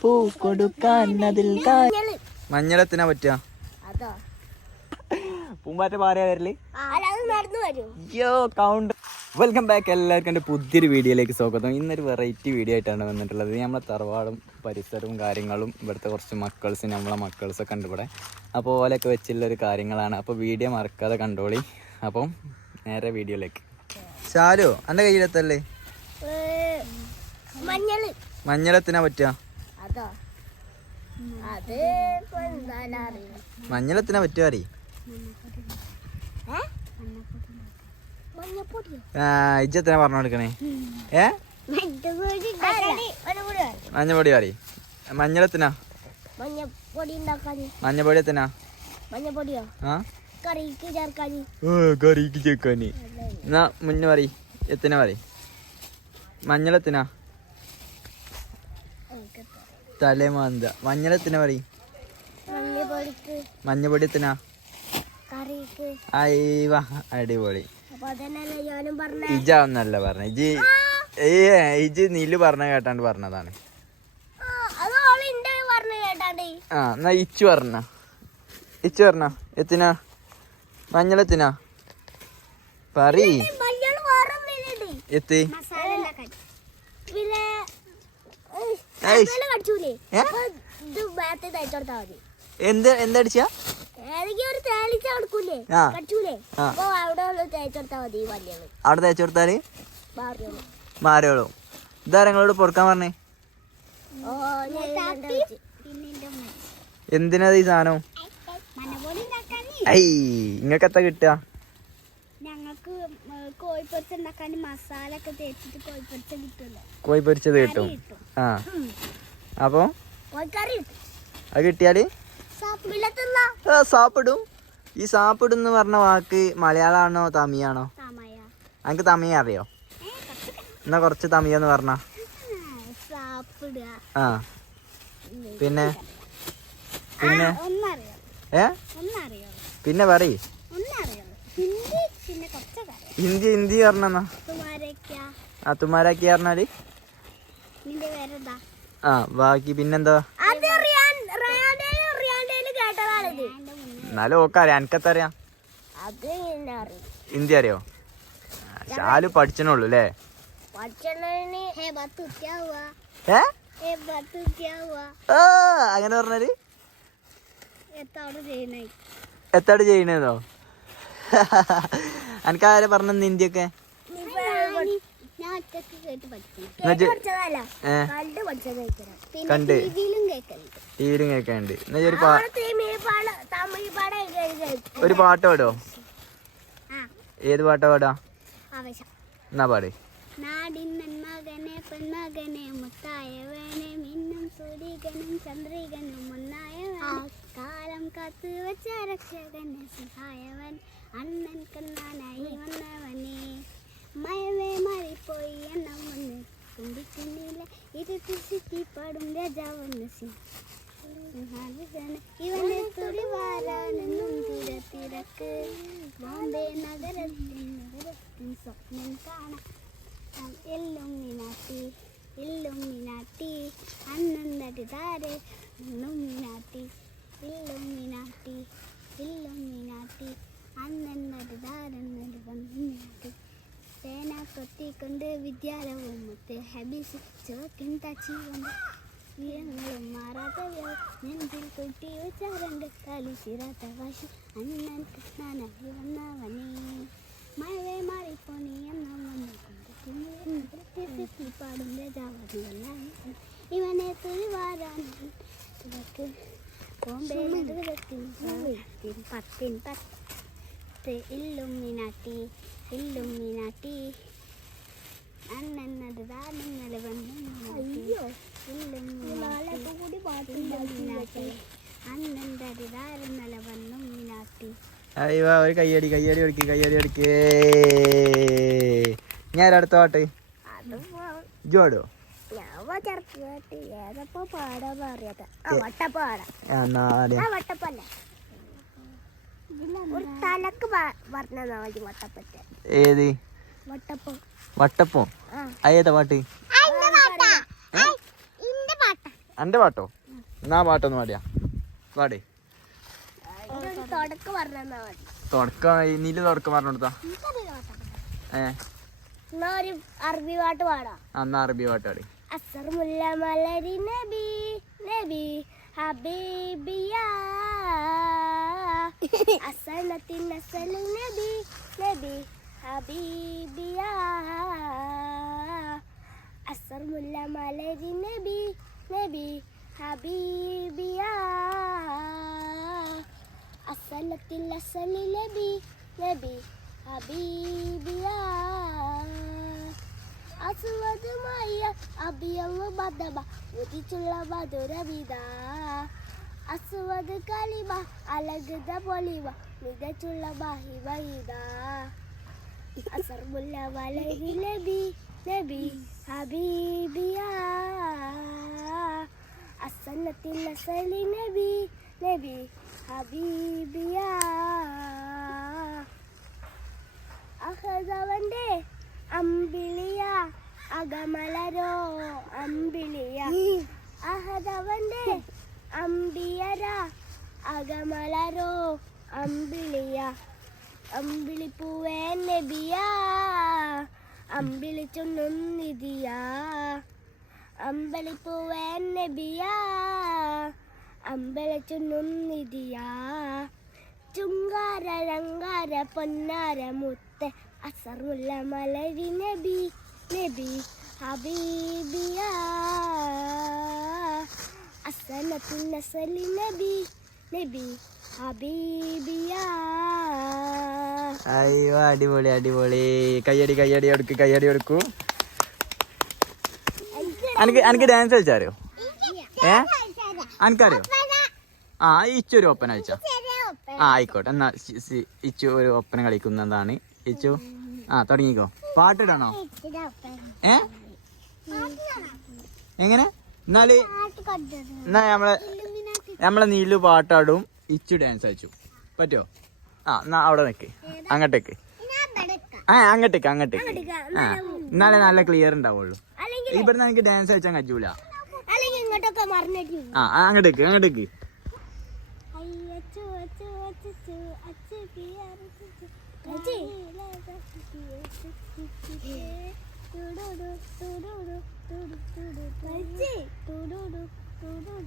പൂ കൊടുക്കാൻ മഞ്ഞളത്തിനാ പറ്റുക പൂമ്പാറ്റ പാറയാ വരല്. കൗണ്ട്. Welcome back. എല്ലാവർക്കും എൻ്റെ പുതിയൊരു വീഡിയോയിലേക്ക് സ്വാഗതം. ഇന്നൊരു വെറൈറ്റി വീഡിയോ ആയിട്ടാണ് വന്നിട്ടുള്ളത്. നമ്മളെ തറവാടും പരിസരവും കാര്യങ്ങളും ഇവിടുത്തെ കുറച്ച് നമ്മളെ മക്കൾസൊക്കെ ഉണ്ട് ഇവിടെ. അപ്പോൾ ഓലൊക്കെ വെച്ചുള്ളൊരു കാര്യങ്ങളാണ്. അപ്പോൾ വീഡിയോ മറക്കാതെ കണ്ടോളി. അപ്പം നേരെ വീഡിയോയിലേക്ക്. ചാലോ എൻ്റെ കയ്യിലെത്തല്ലേ മഞ്ഞളത്തിനാ പറ്റുക മഞ്ഞളത്തിനാ പറ്റുക അറിയ ഇജ്ജത്തിനാ പറഞ്ഞു കൊടുക്കണേ. മഞ്ഞപ്പൊടി പറ. മഞ്ഞളത്തിനാ മഞ്ഞപ്പൊടി എത്തിനാ കറിക്ക് ചേർക്കാന്. എന്നാ മുന്നേ പറ എത്തിനാ പറ. മഞ്ഞളത്തിനാ തലേമാന്ത. മഞ്ഞളത്തിനാ പറ. മഞ്ഞപ്പൊടി എത്തിനാ അയ്യ അടിപൊളി. ഇജ ഒന്നല്ല പറഞ്ഞ ഇജ് നീല് പറഞ്ഞ കേട്ടാണ്ട് പറഞ്ഞതാണ്. ആ എന്നാ ഇച്ചു പറഞ്ഞ എത്തിനാ മഞ്ഞളെത്തിനാ പറ. എത്തി എന്തടിച്ചാ അവിടെ തേച്ച് കൊടുത്താല് മാറിയോളൂ. ഇതാരങ്ങളോട് പൊറുക്കാൻ പറഞ്ഞേ? എന്തിനാ ഈ സാധനം? ഐ ഇങ്ങക്ക് എത്താ കിട്ടുക? കോഴി പൊരിച്ചത് കിട്ടും. ആ അപ്പൊ അത് കിട്ടിയാല് സാപ്പിടും. ഈ സാപ്പിടുന്ന് പറഞ്ഞ വാക്ക് മലയാളമാണോ തമിഴാണോ? അനക്ക് തമിഴ് അറിയോ? എന്നാ കുറച്ച് തമിഴെന്ന് പറഞ്ഞ. ആ പിന്നെ പിന്നെ പിന്നെ പറ. ഹിന്ദി പറഞ്ഞാ ആ തുമാരാക്കി പറഞ്ഞാല്. ആ ബാക്കി പിന്നെന്താ? എന്നാലും ഓക്കറിയാം. എനിക്കത്തറിയാം. ഹിന്ദി അറിയോ? ശാലു പഠിച്ചണുള്ളൂ അല്ലേ? അങ്ങനെ പറഞ്ഞാല് എത്താട് ചെയ്യണേന്നോ? എനിക്കാരെ പറഞ്ഞ ഹിന്ദിയൊക്കെ കണ്ട് ടിവിയിലും കേൾക്കാണ്ട്. ഒരു പാട്ട് പാടോ? ഏത് പാട്ടാ പാടാ? എന്നാ പാട്. നാടിൻ മകനെ പെൺമകനെ മുത്തായവനെ മിന്നും സൂര്യകനും ചന്ദ്രികനും ഒന്നായവൻ കാലം കാത്തു വെച്ച രക്ഷകനെ സഹായവൻ അണ്ണൻ കണ്ണാനായി വന്നവനെ മയവേ മാറിപ്പോയി എണ്ണം വന്ന് കുമ്പിക്കുന്നില്ല ഇരുത്തി സിറ്റി പാടും രാജാവെന്ന് ഇവനെ തുടിവാരാണെന്നും തിരക്ക് ബോംബെ നഗരത്തിൻ സ്വപ്നം കാണാം. ഇല്ലുമിനാട്ടി അന്നണ്ടതാരെ ഇല്ലുമിനാട്ടി അന്നണ്ടതാരെന്നടുവന്നിനാട്ടി തേന കൊത്തിക്കൊണ്ട് വിദ്യാലയവും മുത്ത് ഹബീസ് ചോക്കിൻ തച്ചി കൊണ്ട് വീരങ്ങളും മാറാത്തവയോ നെഞ്ചിൽ കൊട്ടി വെച്ചാറുണ്ട് കളിച്ചിരാത്ത വാശി അണ്ണൻ കൃഷ്ണനായി വന്നവനേ മഴവേ മാറിപ്പോണി എന്നും പാടും രാജാവല്ല ഇവനെ തുഴിവാരാൻ തുറക്ക് ബോംബെ നഗരത്തിൻ 10 ഇല്ലുമിനാട്ടി അന്നെന്നത് താരങ്ങൾ വന്നു അന്നെന്തത് താരങ്ങൾ വന്നു മീനാട്ടി. ഒരു കയ്യടി കൊടുക്കേ. ഞാൻ അടുത്ത പാട്ട് ജോടോ ഏത് വട്ടപ്പോ? ഏതാ പാട്ട്? എൻ്റെ പാട്ടോ എന്നാ പാട്ടൊന്ന് പാടിയാ പാടേ തുടക്കം നീല് തുടക്കം പറഞ്ഞു കൊടുത്താ അറബി പാട്ട് പാടാം. എന്നാ അറബി പാട്ട് പാടി. അസ്സർമുല്ല മലരി നബി നബി ഹബീബിയാ അസനത്തിൻ നസൽ നബി നബി ഹബീബിയാ അസ്സർമുല്ല മലരി നബി നബി ഹബീബിയാ അസനത്തിൻ നസൽ നബി നബി ഹബീബിയാ അസുവതുമായ അബിയങ്ങ് ബദബ ഉദിച്ചുള്ള മധുരവിത അസുവത് കളിമ അലകുത പൊലിമ മികച്ചുള്ള ബഹിവഹിത അസർമുല്ല വലഹി നബി നബി ഹബീബിയാ അസന്നത്തിൽ നസലി നബി നബി ഹബീബിയാ അഹദവന്റെ അമ്പിളിയ അകമലരോ അമ്പിളിയ അഹദവന്റെ അമ്പിയര അകമലരോ അമ്പിളിയ അമ്പിളിപ്പൂവേ നബിയ അമ്പിളി ചുണ്ണും നിധിയ അമ്പളിപ്പൂവേ നബിയ അമ്പളി ചുണ്ണും നിധിയ ചുങ്കാര രങ്കാര പൊന്നാര മുത്ത അസറുള്ള മലരി നബി നബി ഹബീബിയാ അസനത്തുൽ നസലി നബി നബി ഹബീബിയാ. അയ്യോ അടിപൊളി അടിപൊളി. കയ്യടി കയ്യടി കൊടുക്ക് കയ്യടി കൊടുക്കൂ. എനിക്ക് ഡാൻസ് കളിച്ചാരോ? എനിക്കറിയോ? ആ ഇച്ചൊരു ഒപ്പന കളിച്ചോ? ആ ആയിക്കോട്ടെ. എന്നാ ഇച്ചു ഒരു ഒപ്പന കളിക്കുന്നതാണ്. ഇച്ചു തുടങ്ങിക്കോ. പാട്ടിടണോ? എങ്ങനെ? എന്നാല് എന്നാ നമ്മളെ നീലു പാട്ടാടും, ഇച്ചു ഡാൻസ് കളിച്ചു. പറ്റുമോ? എന്നാ അവിടെ നിൽക്ക്. അങ്ങോട്ടേക്ക് അങ്ങോട്ടേക്ക്. എന്നാലേ നല്ല ക്ലിയർ ഉണ്ടാവുള്ളൂ. ഇവിടുന്ന് എനിക്ക് ഡാൻസ് കളിച്ചാൽ കഴിയൂല. അങ്ങോട്ടേക്ക്.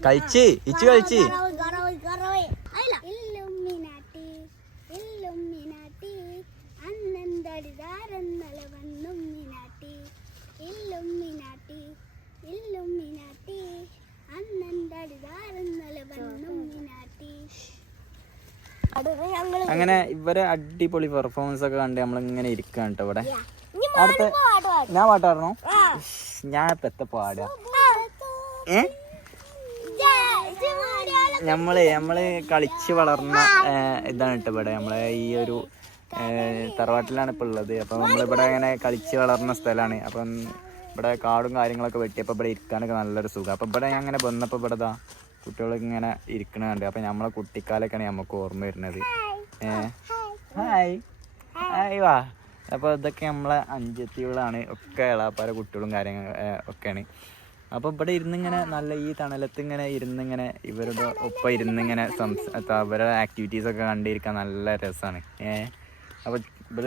കഴിച്ച് ഇച്ചു കഴിച്ച് അങ്ങനെ ഇവരെ അടിപൊളി പെർഫോമൻസ് ഒക്കെ കണ്ട് നമ്മളിങ്ങനെ ഇരിക്കാണ് കേട്ടോ ഇവിടെ. അടുത്ത ഞാൻ പാട്ടായിരുന്നോ? ഞാൻ ഇപ്പൊ എത്ര പാടുക? നമ്മള് കളിച്ച് വളർന്ന ഇതാണ് കേട്ടോ ഇവിടെ. നമ്മളെ ഈ ഒരു തറവാട്ടിലാണ് ഇപ്പൊ ഉള്ളത്. അപ്പൊ നമ്മളിവിടെ ഇങ്ങനെ കളിച്ച് വളർന്ന സ്ഥലമാണ്. അപ്പം ഇവിടെ കാടും കാര്യങ്ങളൊക്കെ വെട്ടിയപ്പോൾ ഇവിടെ ഇരിക്കാനൊക്കെ നല്ലൊരു സുഖം. അപ്പം ഇവിടെ അങ്ങനെ വന്നപ്പോൾ ഇവിടെ കുട്ടികളൊക്കെ ഇങ്ങനെ ഇരിക്കണ കണ്ട്. അപ്പം നമ്മളെ കുട്ടിക്കാലൊക്കെയാണ് നമുക്ക് ഓർമ്മ വരുന്നത്. ഹായ് ഹായ് വാ. അപ്പോൾ ഇതൊക്കെ നമ്മളെ അഞ്ചത്തികളാണ്, ഒക്കെ ഇളാപ്പാര കുട്ടികളും കാര്യങ്ങൾ ഒക്കെയാണ്. അപ്പോൾ ഇവിടെ ഇരുന്നിങ്ങനെ നല്ല ഈ തണലത്ത് ഇങ്ങനെ ഇരുന്നിങ്ങനെ ഇവരുടെ ഒപ്പം ഇരുന്നിങ്ങനെ അവരുടെ ആക്ടിവിറ്റീസൊക്കെ കണ്ടിരിക്കാൻ നല്ല രസമാണ്. അപ്പോൾ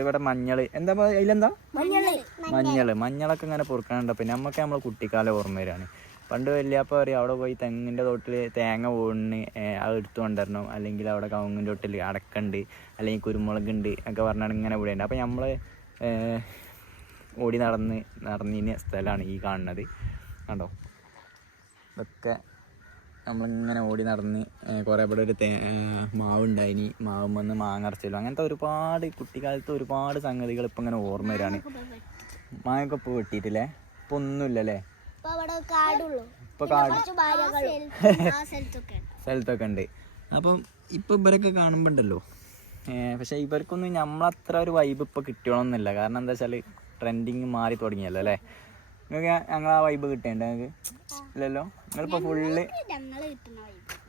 ഇവിടെ മഞ്ഞൾ എന്താ അതിലെന്താ മഞ്ഞളൊക്കെ ഇങ്ങനെ പൊറുക്കാനുണ്ട്. പിന്നെ നമുക്ക് നമ്മളെ കുട്ടിക്കാലം ഓർമ്മ വരികയാണ്. പണ്ട് വലിയപ്പോൾ പറയും അവിടെ പോയി തെങ്ങിൻ്റെ തോട്ടിൽ തേങ്ങ വീണ് അത് എടുത്തു കൊണ്ടുവരണം, അല്ലെങ്കിൽ അവിടെ കവുങ്ങിൻ്റെ തോട്ടിൽ അടക്കുണ്ട്, അല്ലെങ്കിൽ കുരുമുളകുണ്ട് ഒക്കെ പറഞ്ഞാൽ ഇങ്ങനെ ഇവിടെ ഉണ്ട്. അപ്പോൾ നമ്മൾ ഓടി നടന്നിന് സ്ഥലമാണ് ഈ കാണുന്നത് കണ്ടോ. ഇതൊക്കെ നമ്മളിങ്ങനെ ഓടി നടന്ന് കുറേ ഇവിടെ ഒരു മാവുണ്ടായിനി, മാവും വന്ന് മാങ്ങ അരച്ചല്ലോ, അങ്ങനത്തെ ഒരുപാട് കുട്ടിക്കാലത്ത് ഒരുപാട് സംഗതികൾ ഇപ്പം ഇങ്ങനെ ഓർമ്മ വരികയാണ്. മാങ്ങയൊക്കെ ഇപ്പോൾ വെട്ടിയിട്ടില്ലേ? ഇപ്പം ഒന്നുമില്ലല്ലേ? ഇപ്പൊ കാട് സ്ഥലത്തൊക്കെ ഉണ്ട്. അപ്പം ഇപ്പൊ ഇവരൊക്കെ കാണുമ്പോണ്ടല്ലോ, പക്ഷെ ഇവർക്കൊന്നും നമ്മളത്ര ഒരു വൈബ് ഇപ്പൊ കിട്ടണമെന്നില്ല. കാരണം എന്താ വെച്ചാല് ട്രെൻഡിങ് മാറി തുടങ്ങിയല്ലോ അല്ലേ? നിങ്ങൾക്ക് ഞങ്ങൾ ആ വൈബ് കിട്ടേണ്ട നിങ്ങൾക്ക് ഇല്ലല്ലോ. നിങ്ങളിപ്പോ ഫുള്ള്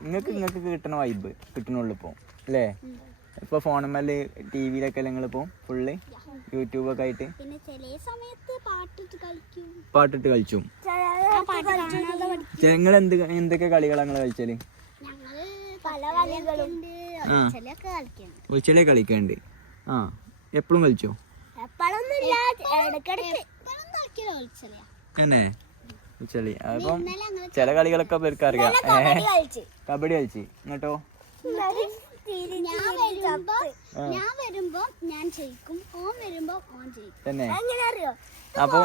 നിങ്ങൾക്ക് കിട്ടണ വൈബ് കിട്ടണുള്ളൂ ഇപ്പോൾ അല്ലേ? ഇപ്പോൾ ഫോണുമ്മേൽ ടി വിയിലൊക്കെ അല്ലേ നിങ്ങളിപ്പോൾ ഫുള്ള് യൂട്യൂബൊക്കെ ആയിട്ട് പാട്ടിട്ട് കളിച്ചും. നിങ്ങൾ എന്തൊക്കെ കളികളാ നിങ്ങള് കളിച്ചാല്? പല കളികളും ഉച്ചളി കളിക്കണ്ട്. ആ എപ്പോഴും കളിച്ചോ? എപ്പോഴൊന്നുമില്ല, തന്നെ ഉച്ചളി. അപ്പം ചില കളികളൊക്കെ പേർക്ക് അറിയാം. കബഡി കളിച്ച്. ഇങ്ങോട്ടോ? ഞാൻ വരുമ്പോ ഞാൻ ജയിക്കും, ഓൻ വരുമ്പോ ഓൻ ജയിക്കും. തന്നെ അറിയോ? അപ്പൊ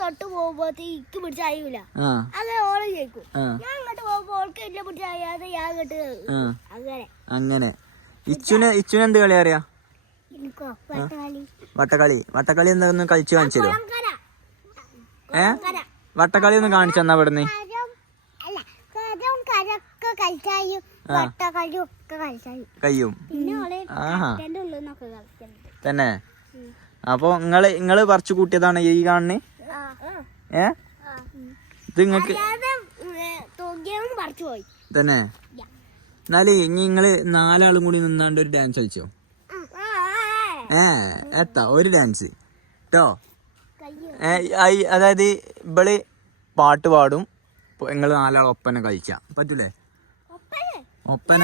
തൊട്ട് പോകുമ്പോ ഇക്ക് പിടിച്ചറിയൂല, അങ്ങനെ ഓള് ജയിക്കും. ഞാൻ അങ്ങോട്ട് പോകുമ്പോ ഓൾക്ക് എന്നെ പിടിച്ചറിയാതെ ഞാൻ അങ്ങോട്ട് അങ്ങനെ അങ്ങനെ. ഇച്ചുന് എന്ത് കളി അറിയാ? വട്ടക്കളി എന്താ കളിച്ചു കാണിച്ചു തരോ? വട്ടക്കളി ഒന്ന് കാണിച്ചു തന്നാ ഇവിടുന്ന്. കയ്യും. തന്നെ. അപ്പൊ നിങ്ങള് പറിച്ചു കൂട്ടിയതാണ് ഈ കാണുന്നേ? ഇത് നിങ്ങക്ക് തന്നെ? എന്നാല് ഇനി നിങ്ങള് 4 ആളും കൂടി നിന്നാണ്ട് ഒരു ഡാൻസ് കളിച്ചോ? എത്താ ഒരു ഡാൻസ് കേട്ടോ. അതായത് ഇവള് പാട്ട് പാടും, നിങ്ങൾ 4 ആൾ ഒപ്പന കളിച്ചാ പറ്റൂലേ? ഒപ്പന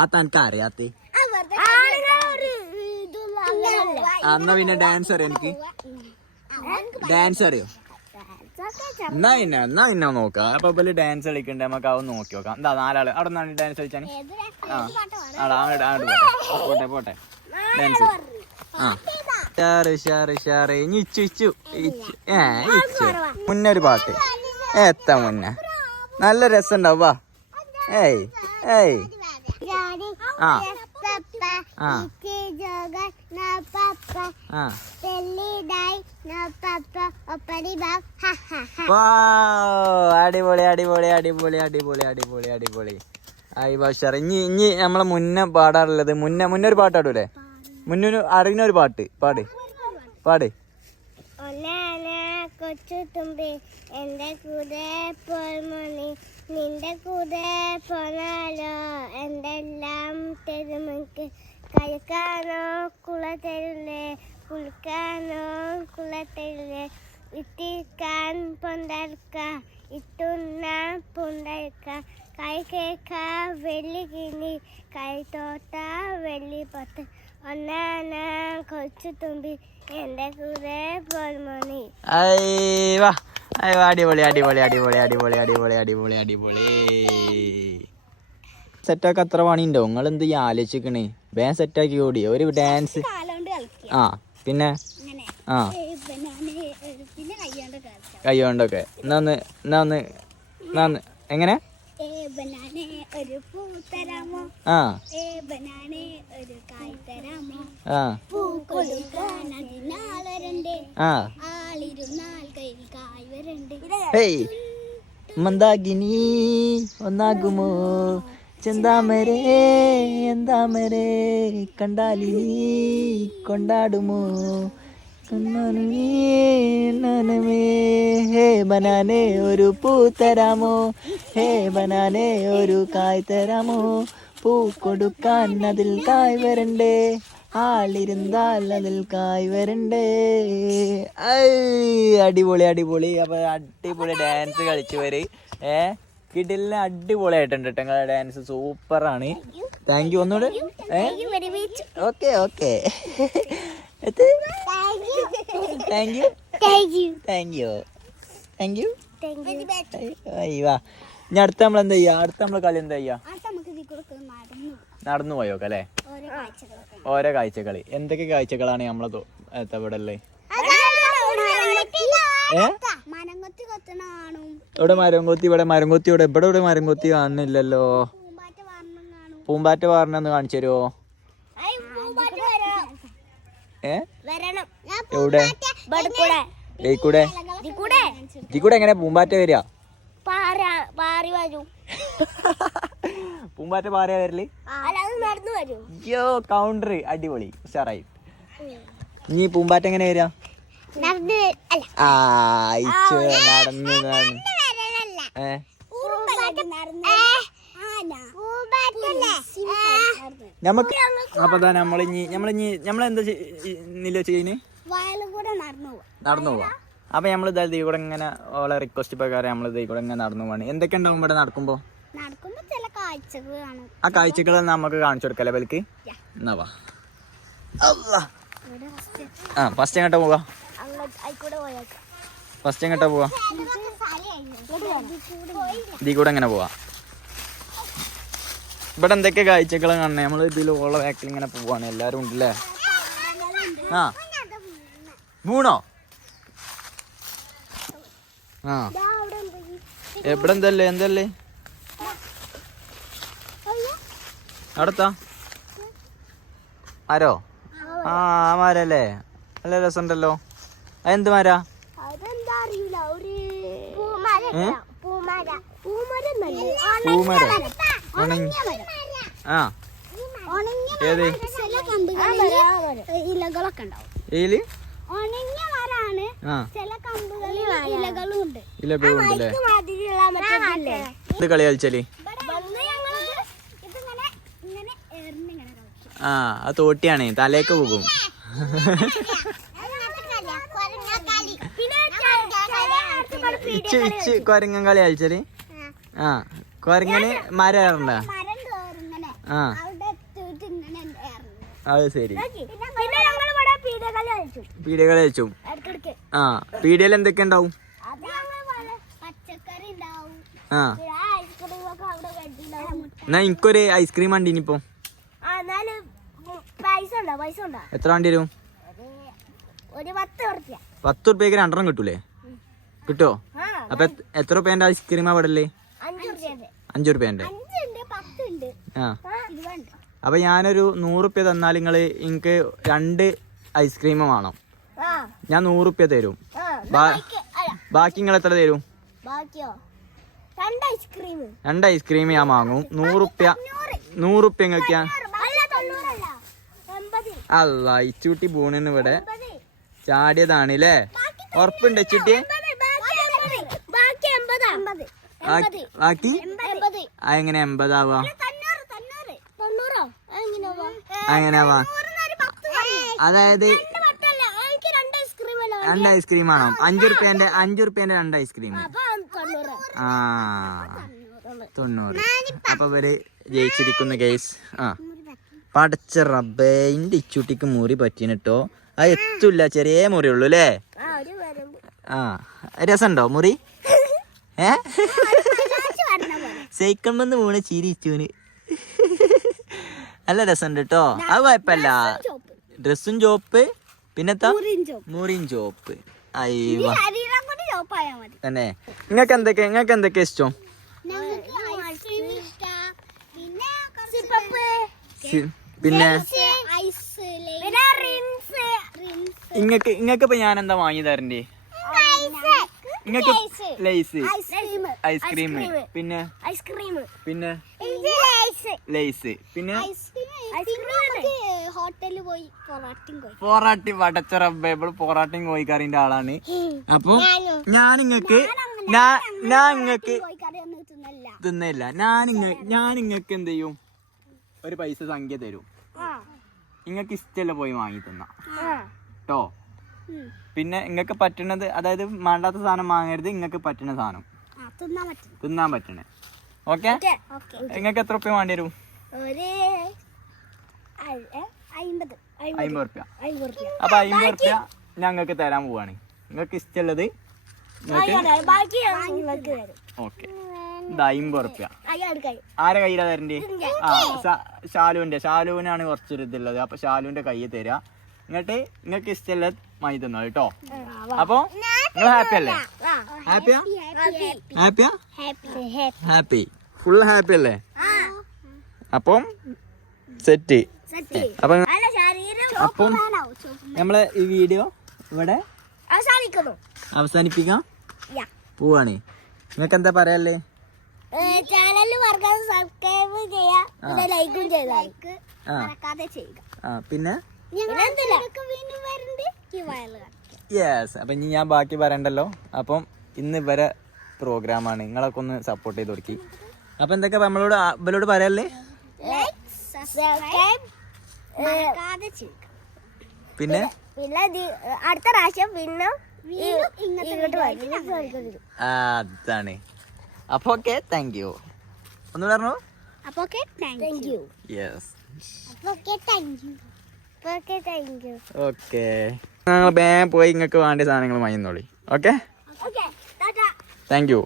ആ തനക്ക് അറിയാത്ത എന്നാ പിന്നെ ഡാൻസ് അറിയോ? എനിക്ക് ഡാൻസ് അറിയോ? എന്നാ പിന്നെ നോക്കാം. അപ്പൊ ഇവര് ഡാൻസ് കളിക്കണ്ടേ, നമുക്ക് അവൻ നോക്കി നോക്കാം. എന്താ 4 ആള് അവിടെ നിന്നാണ് ഡാൻസ് കളിച്ചാണ്. പോട്ടെ ഡാൻസ്. മുന്നൊരു പാട്ട് എത്താ മുന്നേ നല്ല രസം ഉണ്ടാവും. വാ. ഏയ് അടിപൊളി അടിപൊളി അടിപൊളി അടിപൊളി അടിപൊളി അടിപൊളി. ആയി ബാഷാർ. ഇനി നമ്മളെ മുന്നേ പാടാറുള്ളത് മുന്നേ ഒരു പാട്ട് പാടൂലേ? മുന്നേ അറിയുന്ന ഒരു പാട്ട് പാട്. കൊച്ചു തുമ്പി എന്റെ കൂടെ പോൽമണി, നിന്റെ കൂടെ പോനാലോ എന്തെല്ലാം തെരുമുക്ക്. കഴിക്കാനോ കുളത്തരില്ലേ, കുളിക്കാനോ കുളത്തരില്ലേ, ഇട്ടിക്കാൻ പൊണ്ടൽക്ക, ഇട്ടുണ്ണാൻ പൊണ്ടൽക്ക, കൈ കേക്ക വെള്ളി കിണി, കൈ തോട്ട വെള്ളി പത്ത്, ഒന്നാന കൊച്ചു തുമ്പി എന്റെ കൂടെ പോൽമണി. അടിപൊളി അടിപൊളി അടിപൊളി അടിപൊളി അടിപൊളി അടിപൊളി അടിപൊളി. സെറ്റാക്കി അത്ര പണിയുണ്ടോ? നിങ്ങൾ എന്ത് ആലോചിക്കണേ? വേഗം സെറ്റാക്കി കൂടി ഒരു ഡാൻസ്. പിന്നെ കൈ കൊണ്ടൊക്കെ എന്നാ എങ്ങനെ? മന്ദാകിനി ഒന്നാകുമോ ചെന്താമരേ എന്താമരേ കണ്ടാലിനി കൊണ്ടാടുമോ ഹേ ബനാനെ ഒരു പൂ തരാമോ, ഹേ ബനാനെ ഒരു കായ് തരാമോ, പൂ കൊടുക്കാൻ അതിൽ കായ് വരണ്ടേ, ആളിരുന്നാൽ അതിൽ കായ് വരണ്ടേ. അടിപൊളി അടിപൊളി. അപ്പൊ അടിപൊളി ഡാൻസ് കളിച്ചവര് കിടിലിന് അടിപൊളിയായിട്ടുണ്ട് കേട്ടോ. നിങ്ങളുടെ ഡാൻസ് സൂപ്പറാണ്. Thank you. ഒന്നുകൂടെ ഓക്കെ താങ്ക് യു. വാ. ഇനി അടുത്ത നമ്മളെന്താ ചെയ്യാ? അടുത്ത നമ്മളെ കളി എന്താ ചെയ്യാ? നടന്നു പോയോക്കെ അല്ലേ? ഓരോ കാഴ്ചകളി. എന്തൊക്കെ കാഴ്ചകളാണ് നമ്മളെ ഇവിടെ ഉള്ളത്? ഇവിടെ മരംകൊത്തി ഇവിടെ മരംകൊത്തി കാണുന്നില്ലല്ലോ. പൂമ്പാറ്റ വാറണെന്ന് കാണിച്ചു തരുമോ? എവിടെ? ഇതിക്കൂടെ എങ്ങനെ പൂമ്പാറ്റ വരിക? പൂമ്പാറ്റ പാറിയാ വരല്? യോ കൗണ്ടർ അടിപൊളി ഉഷാറായി. ഇനി പൂമ്പാറ്റ എങ്ങനെ വരിക? നടന്ന് നമുക്ക്. അപ്പൊ നമ്മളിഞ്ഞി നമ്മളെന്താ ചെയ്യുന്നേ? നടന്നു പോവാ. അപ്പൊ നമ്മൾ ഇതായത് ഇവിടെ ഇങ്ങനെ ഓളെ റിക്വസ്റ്റ് പ്രകാരം നമ്മൾ ഇത് ഇവിടെ ഇങ്ങനെ നടന്നു പോവാണ്. എന്തൊക്കെ ഉണ്ടാവും ഇവിടെ നടക്കുമ്പോ? ആ കാഴ്ചകൾ നമുക്ക് കാണിച്ചു കൊടുക്കല്ലേ ബൽക്ക്? എന്നാ വാ. ആ ഫസ്റ്റ് എങ്ങോട്ടാ പോവാ? ഫസ്റ്റ് എങ്ങോട്ടാ പോവാ? ഇതിൽ കൂടെ എങ്ങനെ പോവാ? ഇവിടെ എന്തൊക്കെ കാഴ്ചകൾ കാണണേ? നമ്മൾ ഇതിൽ ഓള ബാക്കിൽ ഇങ്ങനെ പോവാണ്. എല്ലാരും ഉണ്ടല്ലേ? ആ വീണോ? ആ എവിടെ എന്തല്ലേ അടുത്താ ആരോ? ആ മരല്ലേ? നല്ല രസമുണ്ടല്ലോ. അതെന്ത് മരാ? പൂമരം. ആ ഏത് ഇലകളൊക്കെ ഉണ്ടാവും. ഉണങ്ങിയ മരാണ്. ചില കമ്പുകളിൽ ഇലകളും ഉണ്ട്. ഇത് കളി കളിച്ചാല് ആ അത് തോട്ടിയാണ്, തലേക്ക് പോകും. ഇച്ച് കൊരങ്ങൻ കളി കളിച്ചാല് ആ കൊരങ്ങന് മരം ഏറണ്ട. ആ അത് ശരി. പീഡിയ കളി കളിച്ചു. ആ പീഡിയയിൽ എന്തൊക്കെ ഉണ്ടാവും? ആ എന്നാ എനിക്കൊരു ഐസ്ക്രീം ഉണ്ട്. ഇനിയിപ്പോ എത്ര വേണ്ടി വരും? 10 ഉറുപ്പ്യക്ക് 2 എണ്ണം കിട്ടൂലേ? കിട്ടോ? അപ്പൊ എത്ര റുപ്യന്റെ ഐസ്ക്രീമാ പടല്ലേ? 5 ഉറുപ്പ്യന്റെ. ആ അപ്പൊ ഞാനൊരു 100 ഉറുപ്പ്യ തന്നാൽ നിങ്ങള് എനിക്ക് 2 ഐസ്ക്രീം വേണം. ഞാൻ 100 ഉറുപ്പ്യ തരും. ബാക്കി നിങ്ങൾ എത്ര തരും? 2 ഐസ്ക്രീം ഞാൻ വാങ്ങും. 100 ഉറുപ്പ്യ നിങ്ങൾക്ക് ഞാൻ അല്ല ഇച്ചൂട്ടി ബൂണിന്ന് ഇവിടെ ചാടിയതാണ് ല്ലേ? ഉറപ്പുണ്ട് ഇച്ചൂട്ടി? ബാക്കി അതെങ്ങനെ 80 ആവാ? അങ്ങനെയാവാ? അതായത് 2 ഐസ്ക്രീം ആണോ? 5 ഉറുപ്പ്യന്റെ 2 ഐസ്ക്രീം. ആ 90. അപ്പൊ ഇവര് ജയിച്ചിരിക്കുന്നു ഗൈസ്. ആ പടച്ച റബ്ബേ ഇന്റെ ഇച്ചൂട്ടിക്ക് മുറി പറ്റീനിട്ടോ. അത് എത്തൂല്ല, ചെറിയ മുറി ഉള്ളു അല്ലേ? ആ രസമുണ്ടോ മുറി? സൈക്കിൾ വന്ന് വീണ് ചിരിച്ചൂന്. നല്ല രസമുണ്ട് കേട്ടോ. അത് കുഴപ്പമില്ല. ഡ്രസ്സും ചോപ്പ്, പിന്നെത്താ മുറിയും ചോപ്പ്. അയ്യോ തന്നെ. നിങ്ങൾക്ക് എന്തൊക്കെ ഇഷ്ടം? പിന്നെ ഇങ്ങക്കിപ്പോ ഞാൻ എന്താ വാങ്ങി തരണ്ടേ? ഇങ്ങക്ക് ലൈസ്, ഐസ്ക്രീം, പിന്നെ ലൈസ്, പിന്നെ പൊറാട്ടി. പടച്ച റബ്ബേ ഇവള് പൊറാട്ടയും കോഴിക്കറിന്റെ ആളാണ്. അപ്പൊ ഞാൻ ഇങ്ങക്ക് തിന്നില്ല. ഞാൻ ഇങ്ങക്ക് എന്ത് ചെയ്യും? ഒരു പൈസ സംഖ്യ തരും. ഇങ്ങക്ക് ഇഷ്ടമല്ല പോയി വാങ്ങി തന്ന കേട്ടോ. പിന്നെ ഇങ്ങക്ക് പറ്റണത്, അതായത് വേണ്ടാത്ത സാധനം വാങ്ങരുത്. ഇങ്ങക്ക് പറ്റുന്ന സാധനം തിന്നാൻ പറ്റണേ. ഓക്കെ? ഇങ്ങക്ക് എത്ര ഉറുപ്പ്യ വേണ്ടി വരും? 50 ഉറുപ്പ്യ. അപ്പൊ 50 ഉറുപ്പ്യ ഞങ്ങൾക്ക് തരാൻ പോവാണ്. നിങ്ങൾക്ക് ഇഷ്ടമുള്ളത് ഓക്കെ. 50 ഉറുപ്പ്യ ആരെ കയ്യിലാ തരണ്ടേ? ആ ഷാലുവിനാണ് കുറച്ചൊരു ഇതുള്ളത്. അപ്പൊ ഷാലുവിന്റെ കയ്യിൽ തരാ. എന്നിട്ട് നിങ്ങൾക്ക് ഇഷ്ടമുള്ളത് വാങ്ങി തന്നോ കേട്ടോ. അപ്പൊ നിങ്ങൾ ഹാപ്പി അല്ലേ? ഹാപ്പി ഫുൾ ഹാപ്പി അല്ലേ? അപ്പം സെറ്റ്. അപ്പം നമ്മളെ ഈ വീഡിയോ ഇവിടെ അവസാനിപ്പിക്കാം പോവാണ്. നിങ്ങൾക്ക് എന്താ പറയാല്ലേ? ചാനലിൽ സബ്സ്ക്രൈബ് ചെയ്യുക, ലൈക്കും ചെയ്യുക. പിന്നെ യെസ്. അപ്പം ഇനി ഞാൻ ബാക്കി പറയണ്ടല്ലോ. അപ്പം ഇന്ന് ഇവരെ പ്രോഗ്രാമാണ്. നിങ്ങളൊക്കെ ഒന്ന് സപ്പോർട്ട് ചെയ്ത് കൊടുക്കി. അപ്പം എന്തൊക്കെ ഇവരോട് പറയല്ലേ? പിന്നെ പിന്നെ അടുത്ത പ്രാവശ്യം പിന്നെ ഇങ്ങോട്ട് വരും. അതാണ്. അപ്പൊ ഓക്കെ, താങ്ക് യു. ഒന്ന് പറഞ്ഞു. അപ്പൊ okay, thank you. Yes. Okay, thank you. Okay, thank you. Okay, ഞങ്ങൾ പോയി നിങ്ങൾക്ക് വേണ്ട സാധനങ്ങൾ വാങ്ങിന്നോളി. Okay, okay, tata. Thank U.